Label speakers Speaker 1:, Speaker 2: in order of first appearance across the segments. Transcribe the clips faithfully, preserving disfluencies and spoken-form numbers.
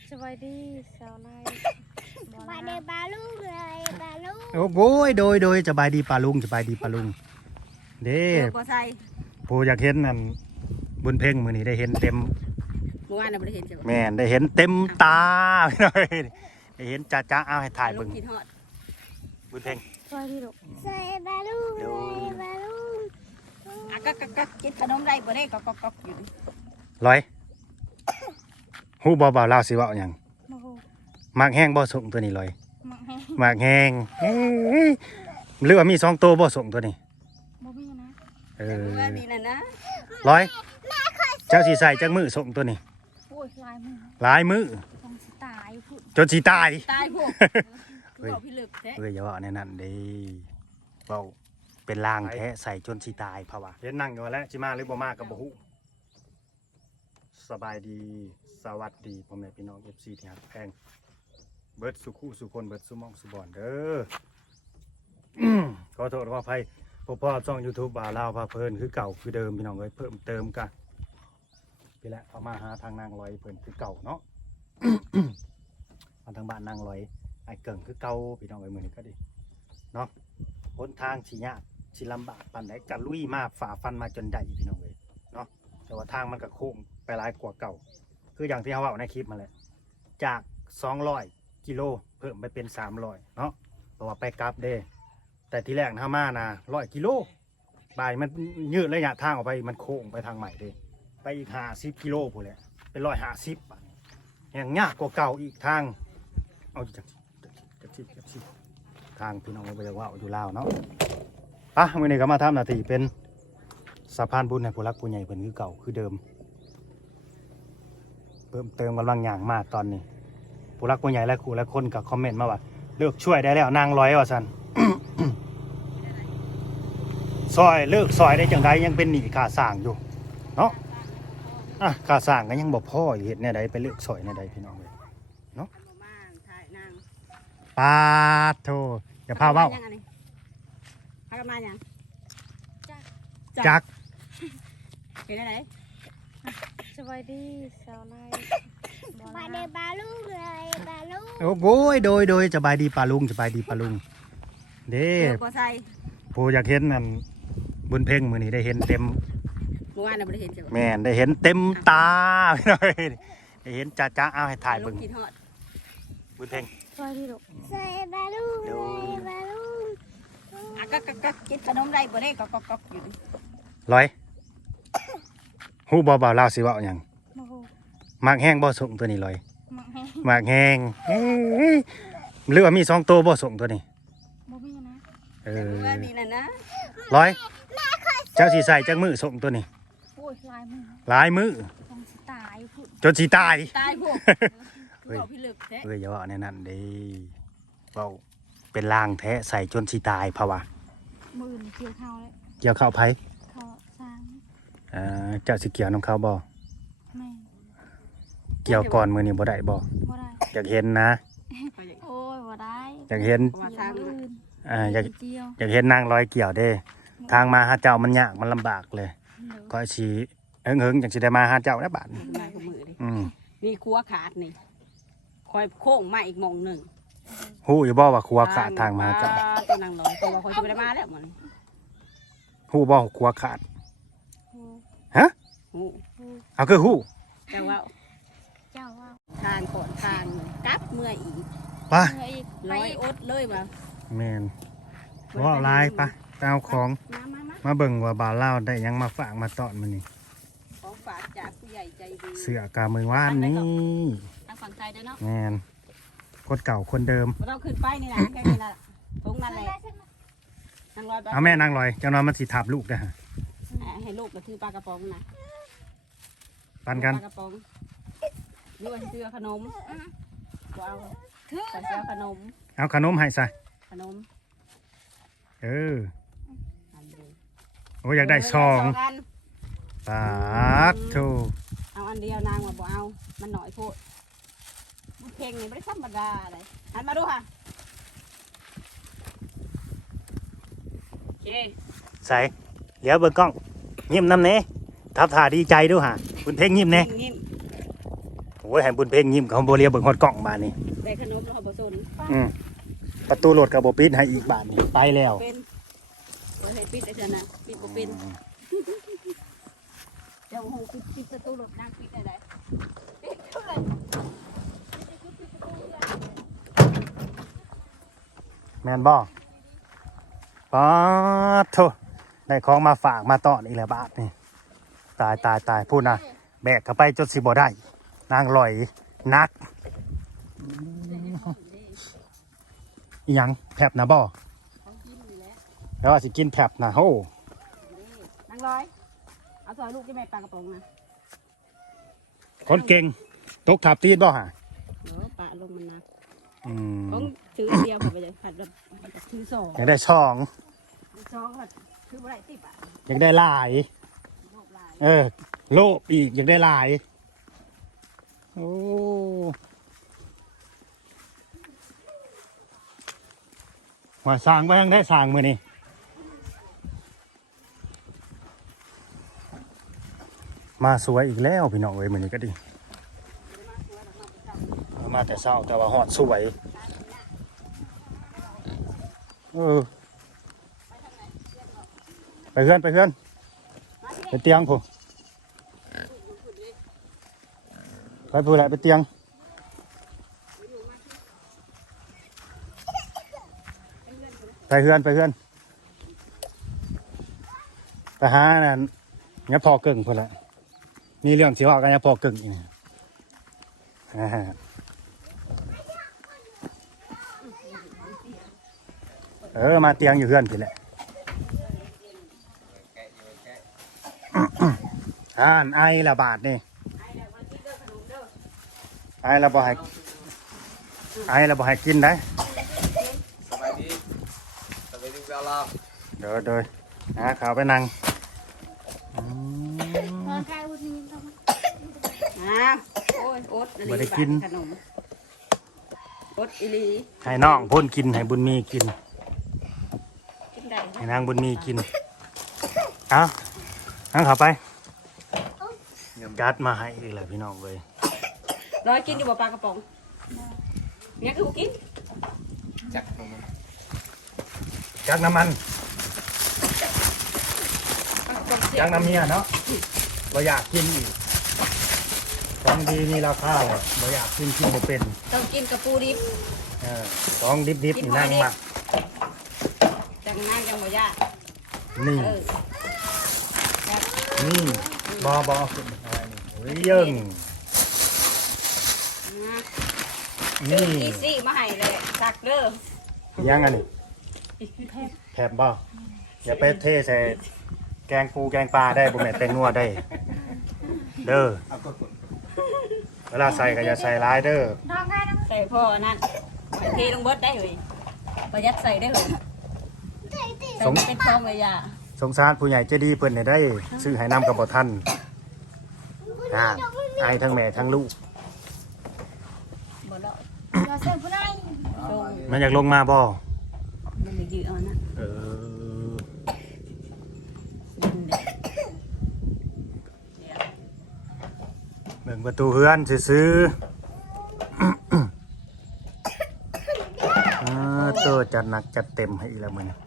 Speaker 1: สบายดีสาวไล่สบายดีปลาลุงเลยปลาลุง
Speaker 2: โอ้โหโดยโดยสบายดีปลาลุงสบายดีปลาลุงเด้
Speaker 3: บ่ใส่
Speaker 2: ผู้อยากเห็นนั่นบุญเพ่งมื้อนี้ได้เห็นเต็ม
Speaker 3: เมื่อวานน่ะบ่ได้เห็นใช่บ่
Speaker 2: แม่นได้เห็นเต็มตาพี่น้อยได้เห็นจ้าๆเอาให้ถ่ายเบิ่งบุญเพ่ง
Speaker 1: สบายดีลูก
Speaker 3: ใส่ปลาลุงเลยปลาลุงอ่ะก็ก็ก็กินขนมได้บ่ได้ก็ก็ก็อยู่
Speaker 2: ร้อยฮู้บ่บ่าวลาวสิเว้าหยังมักแห้งบ่ส่งตัวนี้ร้อยมักแห้งเฮ้ยหรือว่ามีสองตัวบ่ส่งตัวนี้
Speaker 1: บ่มีนะ
Speaker 2: เออ
Speaker 3: บ่มีน่ะนะ
Speaker 2: ร้อยเจ้าสิใส่จักมือส่งตัวนี้
Speaker 1: โอ้ยลายมือ
Speaker 2: หลายมือ
Speaker 1: จนสิตายพุ่น
Speaker 2: จนสิตาย
Speaker 3: ตายพวกเฮ้ยพี่ลึกแท้
Speaker 2: เอ้ยอย่าเว้าแน่นั่นเด้เว้าเป็นลางแท้ใส่จนสิตายเพราะว่าเห็นนั่งอยู่แล้วสิมาหรือบ่มาก็บ่ฮู้สบายดีสวัสดีพ่อแม่พี่น้อง เอฟ ซี ที่ฮักแพงเบิดสุขุสุคนเบิดสุมองสุบอนเด้อ ขอโทษขออภัยพ่อพ่อช่อง YouTube บ่าวลาวพาเพลินคือเก่าคือเดิมพี่น้องเอ้ยเพิ่มเติมกันพี่แหละเอามาหาทางนางลอยเพิ่นคือเก่าเนาะ มาทางบ้านนางลอยไอ้เกิ่งคือเก่าพี่น้องเอ้ยมื้อนี้ก็ดีเนาะหนทางสิยากสิลำบากปานใดก็ลุยมาฝ่าฟันมาจนได้พี่น้องเอ้ยเนาะแต่ว่าทางมันก็โค้งไปหลายกว่าเก่าคืออย่างที่เขาเอาในคลิปมาเลยจากสองร้อยกิโลเพิ่มไปเป็นสามร้อยเนาะเพราะว่าไปกลับเด้แต่ที่แรกนะมานะร้อยกิโลบ่ายมันยืดระยะทางออกไปมันโค้งไปทางใหม่เด้ไปอีกห้าสิบกิโลพูดเลยเป็นร้อยห้าสิบยังยากกว่าเก่าอีกทางเอาจากจากสิบจากสิบทางพี่น้องไปจากว่าอยู่ลาวเนาะปะมื่อนี้ก็มาทำหน้าที่เป็นสะพานบุญให้ผู้รักผู้ใหญ่เพิ่นคือเก่าคือเดิมเพิ่มเติมกำลังอย่างมากตอนนี้ผู้รักผู้ใหญ่และครูและคนกับคอมเมนต์มาว่าเลิกช่วยได้แล้วนางร้อยว่าสัน ซอยเลิกซอยได้จังไดยังเป็นหนี้ค่าสร้างอยู่เนาะอ่ะค่าสร้างก็ยังบ่พออยู่เฮ็ดแนวใดไปเลิกซอยแนวใดพี่น้องเลยเนาะปาโธอย่าพาเว้า
Speaker 3: พากันมาหยัง
Speaker 2: จัก
Speaker 3: เฮ็ดได้ได
Speaker 1: สบายดีสาวไล่
Speaker 3: สบายดีปลาลุงเลยปลาลุง
Speaker 2: โอ้โหโดยโดยสบายดีปลาลุงสบายดีปลาลุงเด้
Speaker 3: บ่ใส่
Speaker 2: ผู้อยากเห็นนั่นบุญเพ่งมื้อนี้ได้เห็นเต็ม
Speaker 3: เมื่อวานน่ะบ่ได้เห็นใช่บ่
Speaker 2: แม่นได้เห็นเต็มตาพี่น้อยได้เห็นจ้าๆเอาให้ถ่ายเบิ่งบุญเพ่ง
Speaker 1: สบายดีลูก
Speaker 3: ใส่ปลาลุงเลยปลาลุงอ่ะก็ก็ก็กินขนมได้บ่ได้ก็ก็ก็อยู่
Speaker 2: ร้อยฮู้บ่บ่าวลาวสิเว้าหยังมักแห้งบ่ส่งตัวนี้ร้อยมักแห้งเฮ้ยหรือว่ามีสองตัวบ่ส่งตัวนี้
Speaker 1: บ่มีนะ
Speaker 2: เออ
Speaker 3: บ่มีน่ะนะ
Speaker 2: ร้อยเจ้าสิใส่จักมือส่งตัวนี้
Speaker 1: โอ้ยลายมือ
Speaker 2: หลายมือ
Speaker 1: จนสิตายพุ่น
Speaker 2: จนสิตาย
Speaker 3: ตายพวกเฮ้ยพี่ลึกแท้
Speaker 2: เอ้ยอย่าเว้าแน่นั่นเด้เว้าเป็นลางแท้ใส่จนสิตายเพราะว่า
Speaker 1: มื้อนี้เกี่ยวข้าวแล้ว
Speaker 2: เกี่ยวข้าวไผ
Speaker 1: ข้าวสร้าง
Speaker 2: อ่าเจ้าสิเกี่ยวน้ำเขาบ่
Speaker 1: ไม่
Speaker 2: เกี่ยวก่อนมื้อนี้บ่ได้บ่
Speaker 1: บ่ได้
Speaker 2: อยากเห็นนะ
Speaker 1: โอ้ยบ่ได้
Speaker 2: อยากเห็นอ่าอยากอยากเห็นนางร้อยเกี่ยวเด้ทางมาหาเจ้ามันยากมันลำบากเลยก็สิเฮิงๆจังสิได้มาหาเจ้าแล้วบาดนี้อืม
Speaker 3: นี่ครัวขาดนี่คอยโค้งมาอีกหม่องนึง
Speaker 2: ฮู้อยู่บ่ว่าครัวขาดทางมาหาเจ้า
Speaker 3: ตัวนางร้อยตัวคอยสิบ่ได้มาแล้วมื้อนี้
Speaker 2: ฮู้บ่ครัวขาดฮะ
Speaker 3: ฮู้
Speaker 2: เอาคือฮู้
Speaker 3: เจ้าว่า
Speaker 1: เจ้าว่า
Speaker 3: ทางก่อนทางกลับเมื่ออีก
Speaker 2: ไป
Speaker 3: ร้อยอดเลยบ่
Speaker 2: แม่นว่าลายปะเอาของมาเบิ่งว่าบ่าวลาวได้ยังมาฝากมาตอนมื้อนี้
Speaker 3: ของฝากจากผู้ใหญ่ใจดี
Speaker 2: เสื้อกามือว่านนี่
Speaker 3: ทางฝั่งใจเด้อเนาะ
Speaker 2: แม่นคนเก่าคนเดิม
Speaker 3: บ่ต้องขึ้นไปนี่นะแค่นี้ล่ะตรงนั้นแหละนางร้อย
Speaker 2: เอาแม่นางลอยเจ้าน้อยมันสิทับลูกเด้อฮะ
Speaker 3: ให้ลูกก็ถือปลากระป๋องนะ
Speaker 2: ปันกัน
Speaker 3: ปลากระป๋องนี่ว่าซื้อขนมว้าวซื้อขนม
Speaker 2: เอาขนมให้ซะ
Speaker 3: ขนม
Speaker 2: เออโอ้อยากได้ซองปากโธ่
Speaker 3: เอาอันเดียวนางมาบอกเอามันหน่อยโพดเพลงนี่ไม่ได้ธรรมดาอะไรหันมาดูค่ะโอเค
Speaker 2: ใส่เดี๋ยวเบิ่งกล้องยิ้มน้ำเน่ทับถ่าดีใจด้วยฮะคุณเพ่งยิ้มเน่โอ้อ้ยให้บุญเพ่งยิ้มเขาบ่เลียเบิ่งฮอดกล้องบาดนี้
Speaker 3: ได้ขนมแล้วเขาบ่สน
Speaker 2: อืมประตูรถก็บ่ปิดให้อีกบาดนี้ไปแล้ว
Speaker 3: เป็นบ่ให้ปิดได้ซั่นน่ะปิดบ่เป็นเจ้าโหปิดปิดประตูรถนางปิดได้ไดปิดเท่าไหร่
Speaker 2: แม่นบ่ป๊าดโธ่ได้ของมาฝากมาต้อนอีกแล้วบาทนี่ตายตายตายพูดนะแบกเข้าไปจนสิบ่ได้นางลอยนักอิหยังแผบนะบ่
Speaker 3: ของกินนี่แหละ
Speaker 2: แล้วว่าสิกินแผบนะโห
Speaker 3: นางร้อยเอาซอยลูกที่แม่ปลากระป๋องนะ
Speaker 2: คนเก่งตกทับตีดบ่ฮะ
Speaker 3: เออปะลงมันนะ
Speaker 2: อืม
Speaker 3: ต้องถือเดียวไปเลยผัดแบบถือสอง
Speaker 2: อยากได้ช่อง
Speaker 3: สองผัดถืออะไรติบอ่ะ
Speaker 2: อยากได้หลาย
Speaker 3: โลกลาย
Speaker 2: เออ โลภอีกอยากได้หลายโอ้ว่าสร้างไปทางได้สร้างมือนี่มาสวยอีกแล้วพี่น้องเอ้ยมือนี้ก็ดีมาแต่เศร้าแต่ว่าหอดสวยเออไปเพื่อนไปเพื่อนไปเตียงผมไปพูดแหละไปเตียงไปเพื่อนไปเพื่อนไปหาน่ะเนี่ยพอเก่งพูดแหละมีเรื่องสิว่ากันเนี่ยพอเก่งอีกเนี่ยอ่าเออมาเตียงอยู่เพื่อนพี่แหละอ่านไอละบาทนี่ไอละบ่ให้ไอละบ่ให้กินได้
Speaker 4: สบายดีสบายดีเปล่าเรา
Speaker 2: เดี๋ยวเดี๋ยวหาขาวไปนั่งอืม
Speaker 1: พอใครวันนี้ต้อง
Speaker 3: อ่าโอ้ยอดขนมอดอีลี
Speaker 2: ให้น้องพ่นกินให้บุญมีกิน
Speaker 3: กินได้
Speaker 2: ให้นางบุญมีกินเอานั่งเข้าไปกัดมาให้อีกแล้วพี่น้องเลย
Speaker 3: ร้อยกินอยู่บ่ปลากระป๋องเนี่ยคือบ่กิน
Speaker 4: จักมัน
Speaker 2: จักน้ำมันจักน้ำเมียเนาะเราอยากกินอีกของดีมีราคาเลยเราอยากกินกินบ่เป็น
Speaker 3: ต้องกินกระปูดิบ
Speaker 2: เออของดิบๆนี่นั่งมา
Speaker 3: จังนั่งจังบ่ยาก
Speaker 2: นี่
Speaker 3: เออ
Speaker 2: นี่บอบอขึ้นอะไรนี่เรื่องนี่
Speaker 3: อีซี่มาให้เลยสักเด้อ
Speaker 2: ยังอันนี้แผบบ่อย่าไปเทใส่แกงปูแกงปลาได้บ่แม่นแตงนัวได้ เด้อ
Speaker 4: เอาก็กด
Speaker 2: เวลาใส่ก็อย่าใส่ร้ายเด้อ
Speaker 1: น้องใครน้อง
Speaker 3: ใส่พ่อนั่นเทลงเบิดได้เลยประหยัดใส่ได้เลย
Speaker 1: ใส่ติ
Speaker 3: ใส่เป็นฟองเลยย่า
Speaker 2: สงสารผู้ใหญ่ใจดีเพิ่นให้ได้ ซื้อให้นำกับบ่ทันอ่าอายทั้งแม่ทั้งลูก
Speaker 3: บ่เลาะ
Speaker 1: เราเสิร์ฟผู้ใด
Speaker 3: ลง
Speaker 2: มันอยากลงมาบ่
Speaker 3: มันไม่ยืดเอานะ
Speaker 2: เออ
Speaker 3: ดินเด็ด
Speaker 2: เบิ่งประตูเฮือนซื้อๆ อ่าโตจัดหนักจัดเต็มให้อีกแล้วมื้อนี้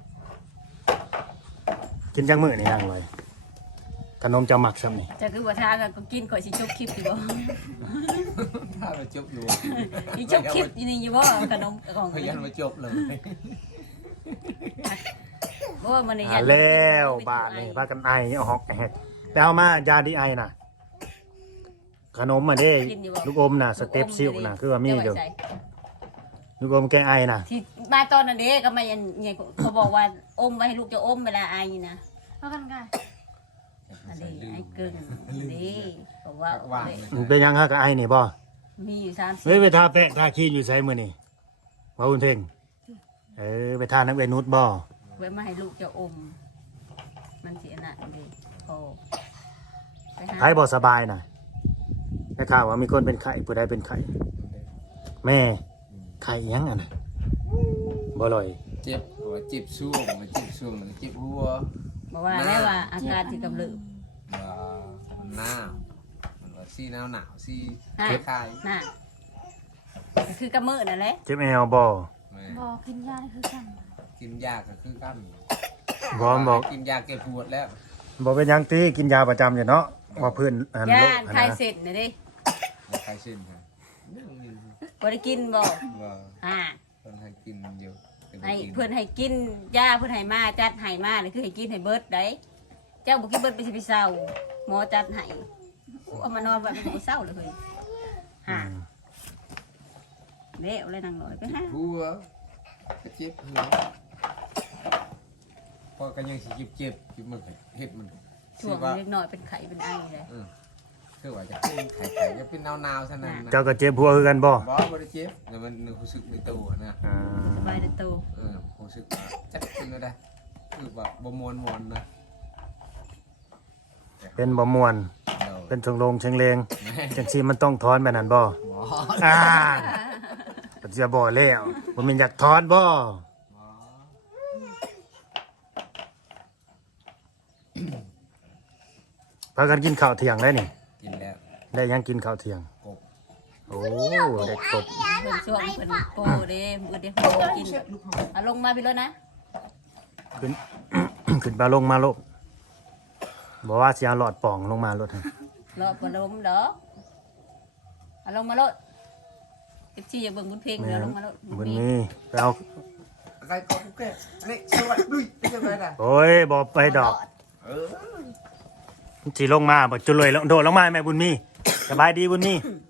Speaker 2: กินจังมื้อนี่นั่งเลยขนมจะหมักซ้ำนี่
Speaker 3: จะคือว่าทางก็กินก่อนสิจบคลิปอยู่บ่
Speaker 4: ถ้ามาจบอยู่
Speaker 3: อีจบคลิปอยู่นี่อยู่บ่ขนมของ
Speaker 4: พยันมาจบเลย
Speaker 3: บ่มันนี่
Speaker 2: อ่าแล้วบาทนี่พากันไอเอาฮอกแฮกไปเอามายาดีไอน่ะ ขนมมาเด้ลูกอมน่ะสเต็ปซิลน่ะคือว่ามีเด้อลูกอมแกไอน่ะ
Speaker 3: ที่มาตอนนั้นเด้ก็มายันเนี่ยเขาบอกว่าอมไว้ให้ลูกจะอมเวลาไอนะ
Speaker 1: เอากันกัน
Speaker 3: อันนี้ไอ้เกินนี่บอกว่า
Speaker 4: ว่าง
Speaker 2: มันเป็นยังฮะกับไอนี่บ่
Speaker 3: มีอยู่สามสิบ
Speaker 2: เฮ้ยไปทาแปะทาคีนอยู่ไสมื้อนี่ว่าอุ่นเพ่งเออไปทานักเวนุสบ่
Speaker 3: ไว้มาให้ลูกจะอม มันเสียหนักเลยโอ้ไปหา
Speaker 2: ไผบ่สบายน่ะได้ข่าวว่ามีคนเป็นไข้ผู้ใดเป็นไข้แม่ไข้อิหยังอ่ะน่ะบ่ลอย
Speaker 4: เจ็บหัวเจ็บช่วงมาเจ็บช่วงเจ็บหัว
Speaker 3: บอกว่าได้ว่าอาการที่กำเริบ
Speaker 4: มันหน้ามันว่าสีหนาวหนาวสี
Speaker 3: อ่ะ
Speaker 4: คลาย
Speaker 3: น่ะก็คือกระมือนั่นแหละ
Speaker 2: เจ็บแอวบ่
Speaker 4: ๆแม่
Speaker 1: บอกกินยาคือกัน
Speaker 4: กินยาก็คือกัน
Speaker 2: บ่บอก
Speaker 4: กินยาแก้ปวดแล้ว
Speaker 2: บ่เป็นหยังติกินยาประจำอยู่เนาะว่าเพิ่นอัน
Speaker 3: ย่า
Speaker 2: โร
Speaker 3: น
Speaker 2: ค
Speaker 3: คลาย
Speaker 2: นะ
Speaker 3: เสร็จนี่ดิ
Speaker 4: ใครเช่นครับยังมี
Speaker 3: บ่ได้กินบ่
Speaker 4: ว่า
Speaker 3: อ่า
Speaker 4: เพิ่นให้กินอยู่พิ่
Speaker 3: ให้
Speaker 4: กิ
Speaker 3: เพิ่นให้กินยาเพิ่นให้มาจัดให้มานี่คือให้กินให้เบิดได้เจ้าบ่กินเบิดไปสิไปเศร้าหมอจัดให้เอามานอนไว้เป็นบ่เศร้าเลยเฮ้ย
Speaker 2: อื
Speaker 3: ห่าม เละเลยนางน้อยไปหา
Speaker 4: หัวก็เจ็บหัวพอกันยังสิเจ็บเจ็บอยู่มันเฮ็ดมัน
Speaker 3: ช่วง
Speaker 4: ว่า
Speaker 3: เล็กน้อยเป็นไข้เป็นไอเลย
Speaker 4: เออคือว่าจะเป็นไข่ไข่จะเป็นหนาวๆซะนั่นนะ
Speaker 2: เจ้าก็เจ็บหัวคือกันบ่
Speaker 4: บ่บ่ได้เจ็บแต่มันรู้สึกในตัวนะ
Speaker 2: อ่า
Speaker 3: สบายในตัว
Speaker 4: เออรู้สึกจักเป็นได้คือแบบบ่มวนมวนๆนะ
Speaker 2: เป็นบ่ม่วน
Speaker 4: เดา
Speaker 2: เป็นทงลงเชิงเลง
Speaker 4: แม่
Speaker 2: จังซี่มันต้องถอนแบบนั้นบ่
Speaker 4: บ่
Speaker 2: อ่าปัจจุบันบ่แล้วบ่แม่นอยากถอนบ่
Speaker 4: บ่
Speaker 2: พากันกินข้าวเที่ยงแล้วนี่
Speaker 4: กินแล้ว
Speaker 2: ได้ยังกินข้าวเที่ยง
Speaker 4: กบ
Speaker 2: โอ้เด็กกบ
Speaker 3: เพิ่นช่วงเพิ่นโปเด้มื้อเดียวเพิ่นก็กินเอาลงมาพี่แล้วนะ
Speaker 2: ขึ้น ขึ้นมาลงมาโลดบอกว่าสิเอาหลอดป่องลงมาโลดให้
Speaker 3: รอบบ่ล้มดอกเอาลงมาโลดเอฟซีอย่าเบิ่งบุญเพลง
Speaker 2: แม่
Speaker 3: เดี๋ยวน ลงมาโลด
Speaker 2: บนนี้ไปเอา
Speaker 4: ใส่กบแกอันนี้สวัสดีเป็นจังไดล่ะ
Speaker 2: โอ้ยบ่ไปดอก
Speaker 4: เออ
Speaker 2: สิลงมาบ่จุเลยลงโดดลงมาแม่บุญมีสบายดีบุญมี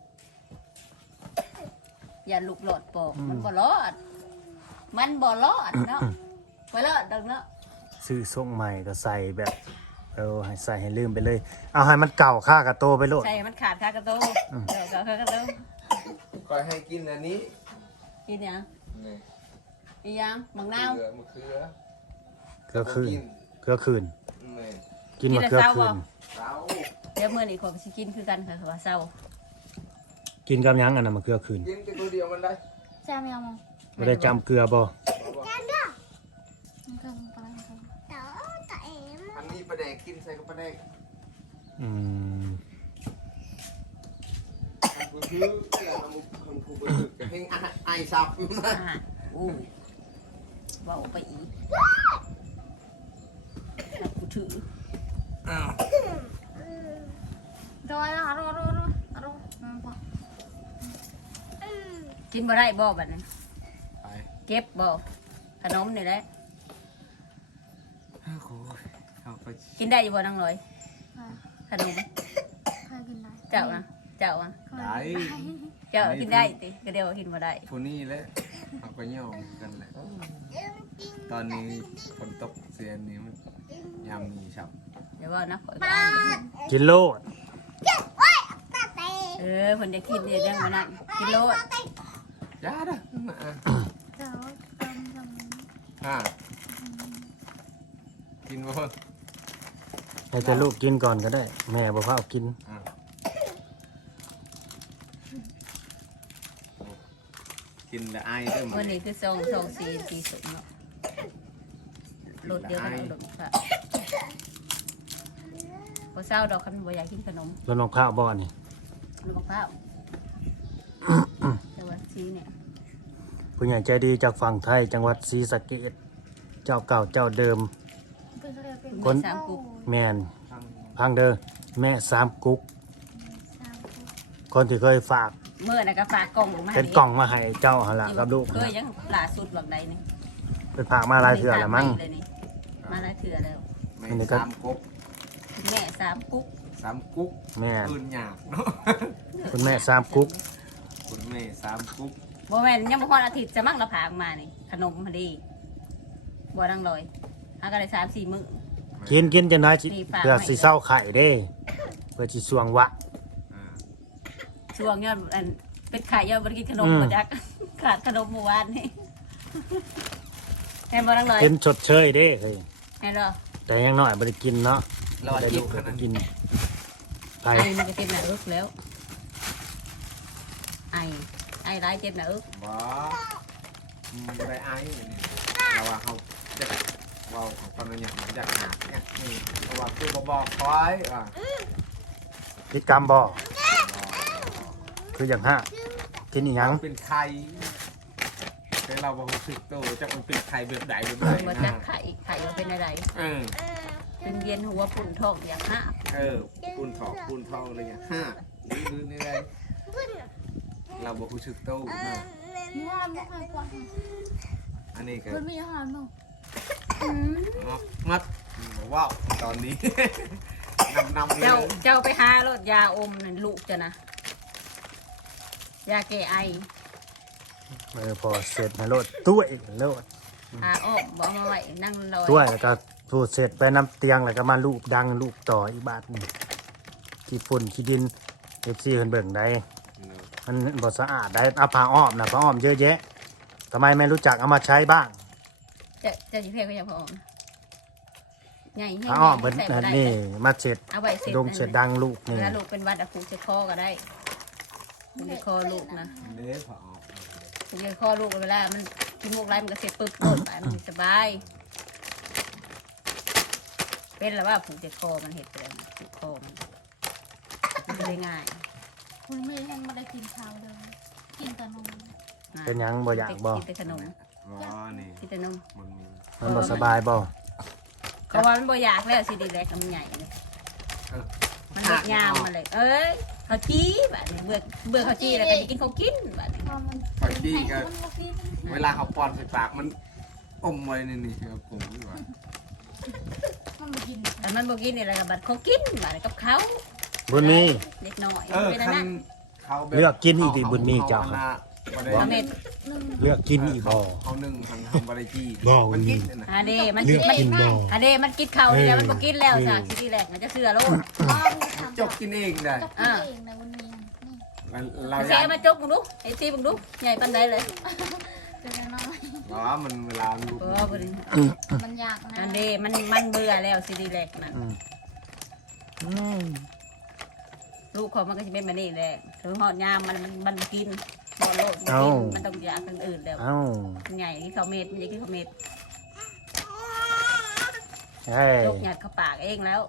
Speaker 3: อย่าลุกหลอดปอกมันบ่รอด มันบ่รอดเนาะบ่รอดดอกเนาะ
Speaker 2: ซื้อทรงใหม่ก็ใส่แบบเออให้ใส่ให้ลืมไปเลย เอาให้มันเก่าค่ากระโตไปโลด
Speaker 3: ใส่ให้มันขาดคากระโตเดี๋ยวก็คากระโต
Speaker 4: คอยให้กินอันนี้
Speaker 3: กินหยัง
Speaker 4: นี่
Speaker 3: อีหยังมังนาว
Speaker 4: เกลือมะเขือ
Speaker 2: เกลือคืนเกลือคืน
Speaker 4: นี่
Speaker 2: กินมาเกลือคืน
Speaker 4: เรา
Speaker 3: เดี๋ยวมื้อนี้ขอยก็สิกินคือกันค่ะว่าเศร้า
Speaker 2: กินกับหยังอันนั้นมาเกลือคืน
Speaker 4: กินแต่ตัวเดียวมันได้
Speaker 1: จำยังมั้ง
Speaker 2: บ่ได้จำเกลือบ่
Speaker 1: มันก็มันก็มันก็ต่อต่อเอ็ม
Speaker 4: อันนี้ปลาแดกกินใส่กับปลาแดก
Speaker 2: อืม
Speaker 4: ก็คือเกี่ยวกับทำผู้บริสุทธิ์กับเพลงไอซับ
Speaker 3: อ่าอู้เว้าไปอีกให้กูถือ
Speaker 4: อ้าว
Speaker 1: รอรอรอรอรอรอมันพอ
Speaker 3: กินบ่ได้บ่บัดนี้
Speaker 4: ไป
Speaker 3: เก็บบ่ขนมนี่แหละ
Speaker 4: โอ้โหเอาไป
Speaker 3: กินได้อยู่บ่นางลอย
Speaker 1: ค่ะ
Speaker 3: ขนม
Speaker 1: เคยกินได้
Speaker 3: เจ้านะเจ้าอ่ะ
Speaker 4: ได้
Speaker 3: เจ้ากินได้ติก็เดียวกินบ่ได้
Speaker 4: ผู้นี้แหละเอาไปย่อมกันแหละตอนนี้ฝนตกเสียนนี้มันยามมีฉับ
Speaker 3: เดี๋ยวว่านะข่อยก็
Speaker 1: ป้า
Speaker 3: เอา
Speaker 2: กินโลด
Speaker 1: ตาเต้
Speaker 3: เออเพิ่นจะกินเนี่ยยังบ่นั่นกินโลด
Speaker 4: จ้าด้ะมา
Speaker 1: เดี๋ยวต้มยำ
Speaker 4: อ่ะกินบ่
Speaker 2: ให้แต่ลูกกินก่อนก็ได้ แม่บ่พาเอากิน
Speaker 4: อ่ะกินละไอเด้อ
Speaker 3: วันนี้คือซองซองสีสีสุกเนาะรสเดียวกันเอารสค่ะบ่เศร้าดอกคันบ่อยากกินขนม
Speaker 2: แล้วน้องข้าวบ่นี่
Speaker 3: ลูกมะพร้าวแต่ว่าสีเนี่ย
Speaker 2: ผู้ใหญ่ใจดีจากฝั่งไทยจังหวัดศรีสะเกษเจ้าเก่าเจ้าเดิม
Speaker 1: เป็นเรียกเป็น
Speaker 3: คน สามกุ๊ก
Speaker 2: แม่น
Speaker 4: ทาง
Speaker 2: พังเด้อแม่สามกุ๊ก
Speaker 1: สามกุ๊ก
Speaker 2: คนที่เคยฝาก
Speaker 3: เมื่อน่ะก็ฝากกล่องมาให้
Speaker 2: เป็นกล่องมาให้เจ้าหั่นล่ะกับลูก
Speaker 3: เคยยังล่าสุดแบบใดนี่
Speaker 2: เป็นฝากมาหลายเทื่อแล้วมั้ง
Speaker 3: เลยนี่มาหลายเทื่อแล้ว
Speaker 4: แม่
Speaker 2: อันนี้ก็
Speaker 4: สามกุ๊ก
Speaker 3: แม่สามกุ๊ก
Speaker 4: สามกุ๊ก
Speaker 2: แม่น
Speaker 4: ปืนหยาบเนาะ
Speaker 2: คุณแม่สามกุ๊ก
Speaker 4: คุณแม่สามกุ๊ก
Speaker 3: บ่แม่นยังบ่ฮอดอาทิตย์จะมั่งละผากมานี่ขนมพอดีบ่ดังลอยหากันได้สามสี่มื้อ
Speaker 2: กินกินจังได๋สิ
Speaker 3: นี่ฝาก
Speaker 2: เพื่อสิเศร้าไข่เด้ เพื่อสิสวงวะ
Speaker 4: อ่า
Speaker 3: ช่วงยอดอันเป็นไข่ยอดบ่ได้กินขนม
Speaker 2: อืม
Speaker 3: บ่จัก ขาดขนมเมื่อวานนี่ แม่นบ่ดังลอย
Speaker 2: เป็นชดเชยเด้เฮ้ย
Speaker 3: แม่นบ่
Speaker 2: แต่ยังน้อยบ่ได้กินเนาะ
Speaker 4: เรา
Speaker 2: ได้
Speaker 4: เจ็
Speaker 2: ลู
Speaker 4: บ
Speaker 2: ก
Speaker 4: ข
Speaker 2: ก็
Speaker 4: นา
Speaker 2: ไป
Speaker 4: ด
Speaker 2: กินไผ
Speaker 3: ไอมันก็เจ็บหน้าอึกแล้ว ไอไอร้ายเจ็บหน้าอึก
Speaker 4: บ่อืมบ่ได้ไอ้นี่เราว่าเขาจะเว้าของคนอย่างอยากหาเนี่ยนี่เพราะว่าคือบ่บอกคอยอ่ะ
Speaker 2: พิดกรรมบ่
Speaker 4: บ
Speaker 2: คืออย่างห้ากินอีหยัง
Speaker 4: เป็นไข่แต่เราบอกสึกโตจะมันเป็นไข่แบบใดแบบใด
Speaker 3: มาจักไข่ไข่มันเป็นอะไร
Speaker 4: เออ
Speaker 3: เป็นเวียนหัวปุ่นท้องอย่างห้า
Speaker 4: เออปูนทองปูนทองอะไรอย่างห้านี่คือนี่ไงเราบอกสึกโตนะ
Speaker 1: งอนไม่ค่อยกว่า
Speaker 4: อันนี้ก็
Speaker 1: เพื่อนไม่ยอมมั้ง
Speaker 4: มัดมัดว้าวตอนนี้นำนำเล
Speaker 3: เจ้าย เจ้าไปหารถยาอมนั่นลูกจะนะยาแก้ไอ
Speaker 2: เออพอเสร็จให้โลดตุ้ยโลด
Speaker 3: หาอ้อมบอกมาไว้นั่งลอย
Speaker 2: ตุ้ยแล้วก็สูดเสร็จไปน้ำเตียงแล้วก็มาลูบดังลูบต่ออีกบาทหนึงขี้ฝุ่นขี้ดินเอฟซีเพิ่นเบิ่งได้มันบ่สะอาดได้เอาผ้าอ้อมนะผ้าอ้อมเยอะแยะทำไมไม่รู้จักเอามาใช้บ้าง
Speaker 3: จะจะสิเพลก็ยังพออ้อมใหญ่ให้
Speaker 2: ผ้าอ้อมเพิ่น
Speaker 3: ใส่บ่ได้
Speaker 2: นี่มาเสร็จ
Speaker 3: เอาไว้เสร็จ
Speaker 2: ดงเสร็จดังลูกนี่
Speaker 3: เวลาลูกเป็นหวัดอะผูกเจ็คอก็ได้ผูกเจ็คอลูกนะ
Speaker 4: เด้อผอ
Speaker 3: ผูกเจ็คอลูกเวลามันกินมูกไรมันก็เสร็จปึ๊บโดดไปมันสบายเป็นแล้วว่าผูกเจ็คอมันเห็ดไปแล้วผูกคอมันมันเลยง่าย
Speaker 1: คุณไม่ให้มาได้กินข้าวเลยกินแต่นม
Speaker 3: นะ
Speaker 2: เป็นหยังบ่อยากบ่
Speaker 3: กินแต่ขนม
Speaker 4: ว้านี่
Speaker 3: กินแต่นม
Speaker 4: มันมี
Speaker 2: มันบ่สบายบ่
Speaker 3: เขาว่ามันบ่อยากแล้วสิดีแลกมันใหญ่เลยมันเล็กยาวมาเลย เอ้ยเขาจี้แบบนี้เบื่อเบื่อเขาจี้แล้วก็จะกินเขากินแบบนี้
Speaker 1: พอมัน
Speaker 4: ผักชีก็
Speaker 1: มันมากิน
Speaker 4: เวลาเขาป้อนใส่ปากมันอมไว้นี่นี่ครับผมดีกว่า
Speaker 1: มันมากิน
Speaker 3: แต่มันบ่กินอะไรกับบัดเขากินแบบนี้กับเขา
Speaker 2: บุญมี
Speaker 3: เล็กน้อย
Speaker 4: เออ
Speaker 3: เป็นอัน
Speaker 4: คั
Speaker 3: นั้น
Speaker 4: นเขาแบบ
Speaker 2: เลือกกินอีกดิบุญมีเจ้าครับ
Speaker 3: เขาเม็ด
Speaker 1: นึ่ง
Speaker 2: เลือกกินอีกบ่
Speaker 4: เขาหนึ่งทำทำบาริจี
Speaker 2: บ่
Speaker 4: มันกินนะ
Speaker 3: อาเดมัน
Speaker 2: เลือก
Speaker 3: มัน
Speaker 2: กินบ่
Speaker 3: อาเดมันกินข้าวนี่แล้วมันบ่กินแล้วจ้ะสิดีแลกมันจะเสือโลด
Speaker 1: อ้อมทำ
Speaker 4: จกกินเองได้
Speaker 1: จกกินเองนะวันนี้นี่
Speaker 4: เรา
Speaker 3: เซมาจกมึงดูไอ้ซีมึงดูใหญ่ปานใดเลย
Speaker 1: จะได้น้อย
Speaker 4: อ๋อมันเวลาลูก
Speaker 3: บ่บ่ได้
Speaker 1: มันยากนะ
Speaker 3: อันเดมันมันเบื่อแล้วสิดีแลกมัน
Speaker 2: อืมอืม
Speaker 3: ลูกของมันก็จะเป็นแบบนี้แหละถึงหอดยามมันมันมันบ่กินบ่โลดบ่กินมันต้องอยากอย่างอื่นแล้ว
Speaker 2: เอ้า
Speaker 3: ใหญ่ที่เขาเม็ดมันจะกินเขาเม็ด
Speaker 2: เฮ้ย
Speaker 3: ยกหยัดเข้าปากเองแล้ว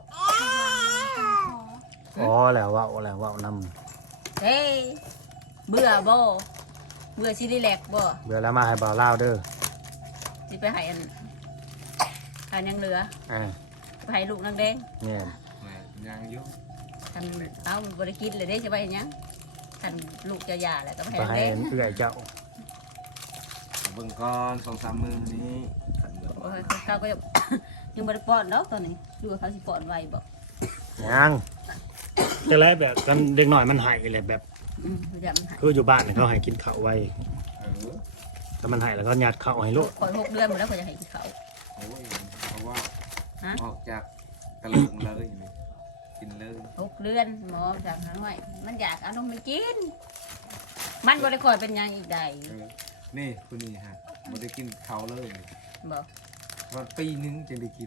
Speaker 2: อ๋อแล้วเว้าแล้วเว้าน
Speaker 3: เฮ้ยเบื่อบ่เบื่อสิดีแลกบ่
Speaker 2: ำเบื่อแล้วมาให้บ่าวลาวเด้อ
Speaker 3: สิไปให้อันทานยังเหลือ
Speaker 2: อ่า
Speaker 3: ไปให้ลูกนางแดง
Speaker 2: เนี่ย
Speaker 4: ยังยุ่ง
Speaker 3: ทำเอาบริกินเลยได้จะไปเห็นยังทันลูกจะหย่าแหละก็ไปให้
Speaker 2: ก็
Speaker 3: นาง
Speaker 2: ให้
Speaker 3: แดง
Speaker 2: เอื้อยเจ้า
Speaker 4: เบิ่งก่อนสองสามมือนี้
Speaker 3: โอ้ยเขาก็จะ ยังบริป้อนเนาะตอนนี้ดูว่าเขาสิป้อนไวบ่
Speaker 2: ยังจะไรแบบกันเด็กหน่อยมันใหายเลยแบบ
Speaker 3: อืมเขาจะมันใหาย
Speaker 2: คืออยู่บ้านเนี่ยเขาให้กินข้าวไว้
Speaker 4: เออ
Speaker 2: ถ้ามันใหายแล้วก็ยัดข้าวให้ลูก
Speaker 3: คอยหกเดือนหมดแล้วเขาจะให้กินเขาว
Speaker 4: โอ้ยเพราะว่า
Speaker 3: ฮะ
Speaker 4: ออกจากกระโหลกเลยนี่กินเลย
Speaker 3: หกเดือนหมอจากนั้นไว้มันอยากเอานมมันกิน มันบริคอยเป็นหยังอีกใด
Speaker 4: เออนี่คุณนี่ฮะไม่ได้กินเขาเลย
Speaker 3: บอก
Speaker 4: วันปีนึงจะได้กิน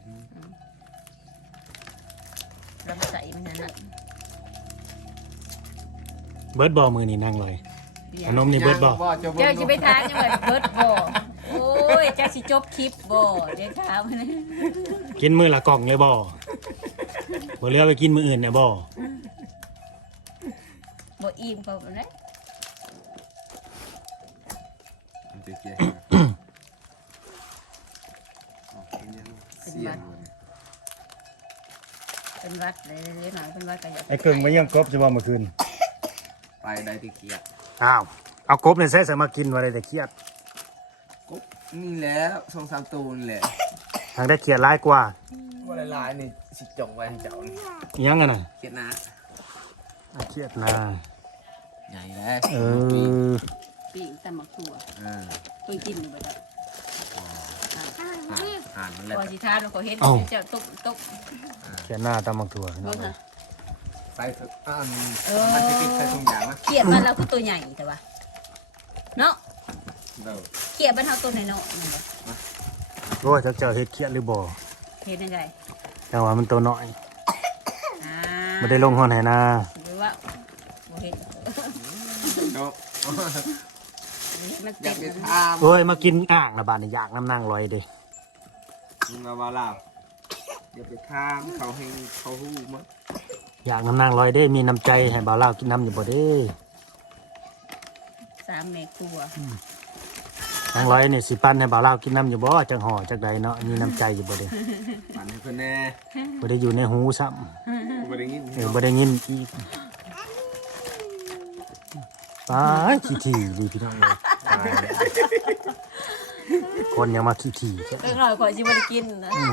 Speaker 3: เราใส่มันนั่นน่ะ
Speaker 2: เบิร์ดบอมือนี่นั่งเลย
Speaker 3: เบี้ย
Speaker 2: ขนมนี่เบิร์ดบอ
Speaker 4: จะ
Speaker 3: เจ้าจะไปทานยังไงเบิดบ่โอ้ยเจ้าสิจบคลิปบ่เดี๋ยวถามนะ
Speaker 2: กินมือละกล่องเลยบอบ่เหลือไปกินมืออื่นเนี่ยบอ
Speaker 3: บ่อิ่มเขาเลย
Speaker 4: มันจะเกี่ยเสียง
Speaker 3: เป็นวัดเลยเล็กหน่อยเป็นวัดก็อยาก
Speaker 2: ไอ้เกิงไปเยี่ยมกบจะบอกเมื่อคืน
Speaker 4: ไปได้ที่เกียร
Speaker 2: อ้าวเอากบเนี่ยใส่ใส่มากินว่าได้แต่เครียด
Speaker 4: กบนี่แหล้วสองสามตัวนี่แหละ
Speaker 2: ทางได้เครียดร้ายกว่า
Speaker 4: ว่าหลายๆนี่สิจงไว้ให้เจ้านี่
Speaker 2: อิหยังกันน่ะ
Speaker 4: เกียรนะ
Speaker 2: อ่ะเครียดนะ
Speaker 4: ใหญ่แล้ว
Speaker 2: เออ
Speaker 3: ปีกตำหมักถั่ว
Speaker 4: เออ
Speaker 3: ตัวกินอยู่บ่ได้
Speaker 4: อ่านอ่านมันแล้ว
Speaker 3: พอสิทานแล้วก็เฮ็ดเจ้าตกตก
Speaker 2: เครียดหน้าตำบักถั่วพี่น้
Speaker 3: บ่
Speaker 2: องเอ้
Speaker 3: ซะ
Speaker 2: ย
Speaker 4: ใส่ถุงอ่านมันจะติดใส่ถุงยางนะ
Speaker 3: เขียดบ้านเราคือตัวใหญ่แต่ว่าเนาะ
Speaker 4: เดี๋ยว
Speaker 3: เขียดบ้านเฮาตัวน้อยๆนั่นบ่
Speaker 2: โอ้ยเจ้าเจ้าเฮ็ดเครียดหรือบ่
Speaker 3: เฮ็ดจังได๋
Speaker 2: แต่ว่ามันตัวน้อย
Speaker 3: อ่า
Speaker 2: ไม่ได้ลงห้องไหนนา
Speaker 3: หรือว่าบ่เฮ็ด
Speaker 4: เดี๋ยว
Speaker 3: มัน
Speaker 4: อยา
Speaker 3: ติ
Speaker 4: ก
Speaker 3: ด
Speaker 4: ไปทาม
Speaker 2: โอ้ยมากินอ่างนะบาดนี่อยากน้ำนั่งลอยเด้
Speaker 4: มึงมาว่าล่ะอย่าไปทามเขาให้เขาหู้มั้ง
Speaker 2: อยากน้ำนั่งลอยเด้มีน้ำใจให้บ่าวลาวกินน้ำอยู่บ่เด้
Speaker 3: สามแม่ครัว
Speaker 2: ทั้งร้อยนี่สิปั้นให้บ่าวลาวกินน้ำอยู่บ่จังห่อจักใดเนาะมีน้ำใจอยู่บ่เด้
Speaker 4: ปั่นให้เพิ่นแน่
Speaker 2: บ่ได้อยู่ในหูซ้ำ
Speaker 4: บ่ได้ยิน
Speaker 2: เออบ่ได้ยินอีกไปขี้ถี่ดีพี่น้องเอ้ยคนยังมาขี้ถี่จ้ะ
Speaker 3: เล็กน้อยข่อยสิบ่ได้กินนะ
Speaker 2: อืม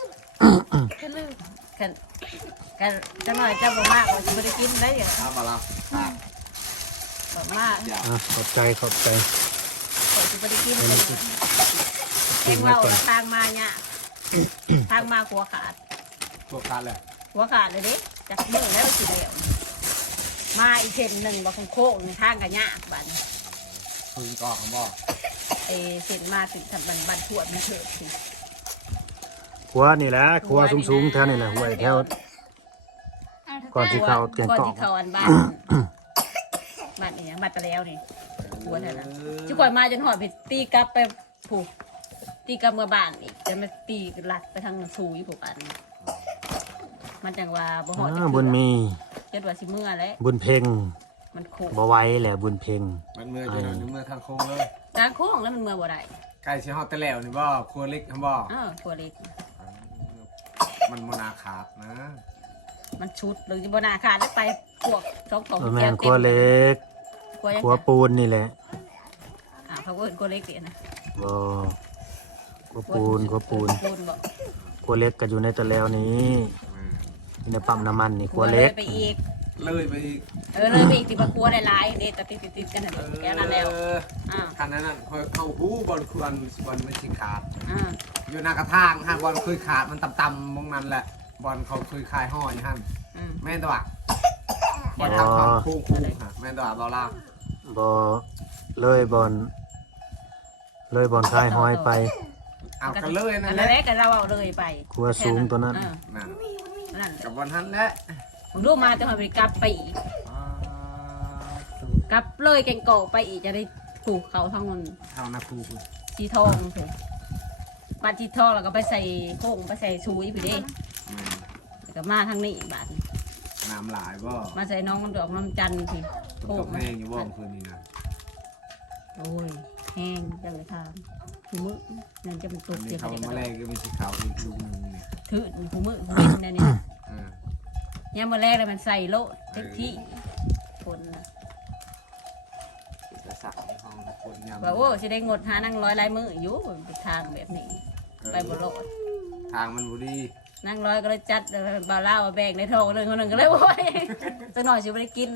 Speaker 3: กันกันจังหน่อยเจ้าบ่มากข่อยสิบ่ได้กินได้อย่าง
Speaker 4: ครับบ่ล่ะอ่ะ
Speaker 3: บ่มาก
Speaker 4: อย่า
Speaker 2: อ่ะขอบใจขอบใจ
Speaker 3: ข่อยสิบ่ได้กินเลยเองเว้าแล้วทางมาเนี่ยทางมาหัวขาด
Speaker 4: ตัวคันแหละ
Speaker 3: หัวขาดเลยเด้จักเบิ่งแล้วสิแล้วมาอีกเส้นหนึงบ่โค้งๆในทางก็ยากบัดนี้
Speaker 4: พึ่งกอกของบ่
Speaker 3: เอเส้นมาถึงทำบันบันทวดมันเถิดสิ
Speaker 2: ครัวนี่แหละครัวสูงๆแถวนี่แหละห้วยแถวก่อนที่เขาแกง
Speaker 3: ก่อน
Speaker 2: กอก
Speaker 3: ที่เขาอันบ้านบ้านนี่ยังบ้านตะแล้วนี่หัวเท่านั้นชิคอยมาจนหอดไปตีกลับไปผูกตีกลับเมื่อบ้านอีกจะมาตีลัดไปทางซูอีผูกอันมันจังว่าบ่หอด
Speaker 2: อ่าบุญมี
Speaker 3: จนว่าสิเมื่อแล้ว
Speaker 2: บุญเพ็ง
Speaker 3: มันโค้ง
Speaker 2: บ่ไหว้แหละบุญเพ็ง
Speaker 4: มันเมื่อจะนอนเมื่อทางโค้งเลย
Speaker 3: กลางโค้งแล้วมันเมื่อบ่ได้
Speaker 4: ใกล้สิฮอดแต่แล้วนี่บ่ครัวเล็กหั่นบ่
Speaker 3: อ้าวตัวเล็ก
Speaker 4: มันบ่น่าขาดนะ
Speaker 3: มันชุดหรือบ่น่าขาดแล้วไปพวกสองของ
Speaker 2: บ่แม่นครัวเล็ก
Speaker 3: กลัวยัง
Speaker 2: ครัวปูนนี่แหละ
Speaker 3: อ่าเขาก็เห็นกลัวเล็กเสียนะ
Speaker 2: บ่ครัวปูนครัวปูน
Speaker 3: ปูนบอก
Speaker 2: ครัวเล็กก็อยู่ในตะแล้วนี้
Speaker 4: อืม
Speaker 2: อยู่ในปั๊มน้ำมันนี่ค
Speaker 3: ก
Speaker 2: รั
Speaker 3: ลั
Speaker 2: ว
Speaker 3: วเล
Speaker 2: เล็
Speaker 3: ย
Speaker 2: ก
Speaker 3: ไปอีก
Speaker 4: เลยไปอีก
Speaker 3: เออเลยไปอีกที่ว่ากลัวหลายๆนี่แต่ติดติดๆกันนะแกนั่นแล้ว
Speaker 4: เออ
Speaker 3: อ่า
Speaker 4: คันนั้นน่ะเขาเขาฮู้บอลควรบอลไม่สิขาด
Speaker 3: อ่า
Speaker 4: อยู่หน้ากระทางฮะบอลเคยขาดมันต่ำๆมองนั้นแหละบอลเขาเคยคายห้อยฮั่น
Speaker 3: อืม
Speaker 4: แม่นตัวบอลทำความคู่คู่ฮะแม่นตัวบอลล่า
Speaker 2: บ่เลยบอลเลยบอลคายห้อยไป
Speaker 4: เอากันเลยนั่
Speaker 3: อั
Speaker 4: น
Speaker 3: น
Speaker 4: แห
Speaker 3: นั้น
Speaker 4: ละ
Speaker 3: แรกก็เราเอาเลยไป
Speaker 2: ครัวสูงตัวนั้น
Speaker 3: อ่า
Speaker 4: นั่น
Speaker 3: นั่น
Speaker 4: กับบอลทันแหละ
Speaker 3: ผมดูมาจะมาไปกลับไปอีกกลับเลยแกงโกะไปอีกจะได้ผูกเขาทั้งนั้น
Speaker 4: เท่านาคูคุณ
Speaker 3: ชีทองถูกปาชีทองแล้วก็ไปใส่โค้งไปใส่ชูอีกพี่เด้แล้วก็มาทางนี้บาด
Speaker 4: น้ำหลายบ่
Speaker 3: มาใส่น้องมันดอกน้ำจันทร์พี่
Speaker 4: ฝนตกแห้งอยู่บ่คืนนี้นะ
Speaker 3: โอ้ยแห้งจังเลยทางหูมือนั่นจะเป็นตุ
Speaker 4: อั
Speaker 3: ก
Speaker 4: น
Speaker 3: เสี
Speaker 4: นี้
Speaker 3: ย
Speaker 4: เขา
Speaker 3: ไป
Speaker 4: มา
Speaker 3: เล
Speaker 4: แร
Speaker 3: ย
Speaker 4: กก็มีสีขาวอีกลูกนึงเนี่ย
Speaker 3: ถือหูมือหูเว้นนั่นนี่
Speaker 4: อ่า
Speaker 3: ย่ามมาแรกเลยมันใส่โลเต็มที่คนนะ
Speaker 4: กระสับในห้องคนยำ
Speaker 3: ว่าโอ้จะได้งดหานั่งร้อยลายมืออยู่เป็นทางแบบนี้ไปบนโลด
Speaker 4: ทางมันบุดี
Speaker 3: นั่งร้อยก็เลยจัดบาล่ามาแบ่งในทองหนึ่งคนหนึ่งก็เลยโอ้ยจะหน่อยจะไม่ได้กิน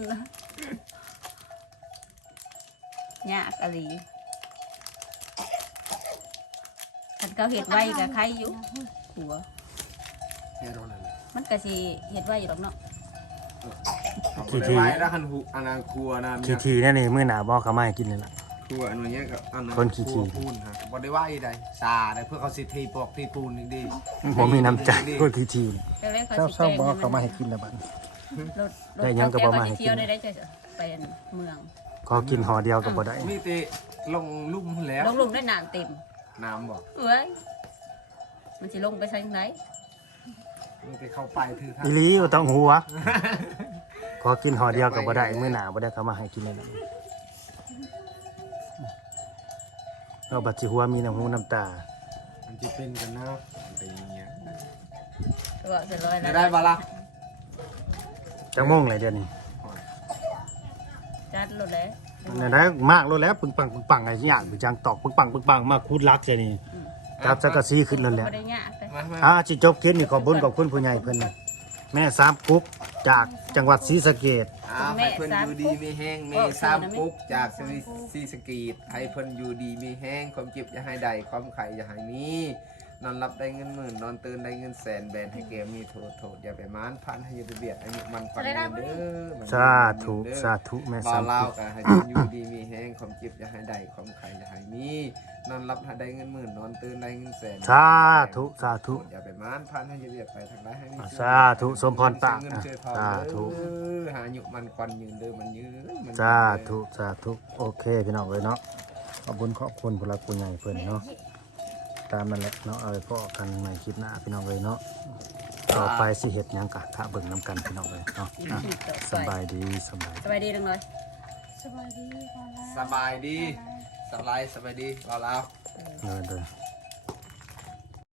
Speaker 3: ยากอะไรฉันก็เห็ดไว้กับใครอยู่หัว
Speaker 4: แค่ตรงนั้น
Speaker 3: มันก็สิเห็ดไว้อยู่หรอกเนาะ
Speaker 4: เอาไปไว้แล้วคันหูอันนั้นครัวนะ
Speaker 2: ขี้ทีนั่นนี่มื้อหน้าบ่เขามาให้กินนี่ล่ะ
Speaker 4: ครัวอันนี้กับอันนั้น
Speaker 2: คนขี้
Speaker 4: ค
Speaker 2: ขี้
Speaker 4: รัวปูนฮะบ่ได้ว่าอีใดซาได้เพื่อเขาสิทีปอกทีปูนนี่ดี
Speaker 2: บ่มีน้ำใจคนขี้ทีนี่
Speaker 3: เจ้าเล็กเขา
Speaker 2: เจ้า
Speaker 3: สิ
Speaker 2: เศร้า
Speaker 3: แป้ง
Speaker 2: บ่
Speaker 3: ให้
Speaker 2: เขามา
Speaker 3: มัน
Speaker 2: ให้กินแล้วบัดนี้
Speaker 3: รถรถ
Speaker 2: ได้ยังก็บ่มาให้กิน
Speaker 3: เที่ยวได้ได้เจ้าไปเมือง
Speaker 2: ขอกินห่อเดียวก็บ่ได้
Speaker 4: มีแต่ลงลุ่มแล้ว
Speaker 3: ลงลุมได้น้ำเต็ม
Speaker 4: น้ำบ่
Speaker 3: เอ้ยมันสิลงไปใช่ไหน
Speaker 4: มีแต่เข้าไปถือทาง
Speaker 2: อีหลีบ่ต้องหัว ขอกินห่อเดียวก็บ่ได้มื้อหน้าบ่ได้เขามาให้กินเลยนะเราบัดสิหัวมีน้ำหูน้ำตา
Speaker 4: มันจะเป็นกันนะเป็นอย่างเงี้ย
Speaker 3: ก็บอกเสร็จร้อย
Speaker 4: ได้
Speaker 3: แล้ว
Speaker 4: ได้บ่ล่ะ
Speaker 2: จังโมงเลยเดี๋ยวนี้
Speaker 3: จัดรถแล้ว
Speaker 2: นั่นได้มากแล้วแล้วปึงปังปึงปังไอ้อย่างปึงจังตอกปึงปังปึงปังมาคูดรักเดี๋ยวนี้จับจักรซีขึ้นแล้วแหละ
Speaker 3: บ่ได้ยากแต่
Speaker 4: มามา
Speaker 2: อ่าสิจบคลิปนี่ขอบคุญขอบคุณผู้ใหญ่เพิ่นนะแม่สามกุ๊กจากจังหวัดศรีสะเกษ
Speaker 4: อ้าวให้เพิ่นอยู่ดีมีแห้งเมซ้ำปุ๊บจากซีสกีดให้เพิ่นอยู่ดีมีแห้งความเจ็บอย่าให้ใดความไข่อย่าให้มีนอนรับได้เงินหมื่นนอนตื่นได้เงินแสนแบนให้แกมีโทษโทษอย่าไปมานพันให้อย่าไปเบียดอายุมันควันเงินเด้อ
Speaker 2: สาธุสาธุแม่
Speaker 4: บ่า
Speaker 2: สาม
Speaker 4: เล่า
Speaker 2: กุ๊ก
Speaker 4: กันให้เพิ่นอยู่ดีมีแห้งความเจ็บอย่าให้ใดความไข่อย่าให้มีนอนรับได้เงินหมื่นนอนตื่นได้เงินแสน
Speaker 2: สาธุสาธุ
Speaker 4: อย่าไปมานพันให้อย่าเบียดไปทางใดให้มี
Speaker 2: สาธุสมพรปาก
Speaker 4: เงิน
Speaker 2: อ่ะ
Speaker 4: เจอทอง
Speaker 2: สาธุ
Speaker 4: เด้อหาอายุมันควันยืนเด้อมันยืนมันยืน
Speaker 2: สาธุสาธุโอเคพี่น้องเลยเนาะขอบคุณขอบคุณผู้รักผู้ใหญ่เพิ่นเนาะตามนั่นแหละเนาะเอาไปพอกันใหม่คลิปหน้าพี่น้องเลยเนาะต่อไปสิเฮ็ดหยังกะถ้าเบิ่งน้ำกันพี่น้องเลยเนาะอ่ะสบายดีสบาย
Speaker 3: สบายดีจังเลย
Speaker 4: ส
Speaker 1: สบายดีก่อนละ
Speaker 4: สบายดีสบายสบายดีเราเรา
Speaker 2: เออเด้อ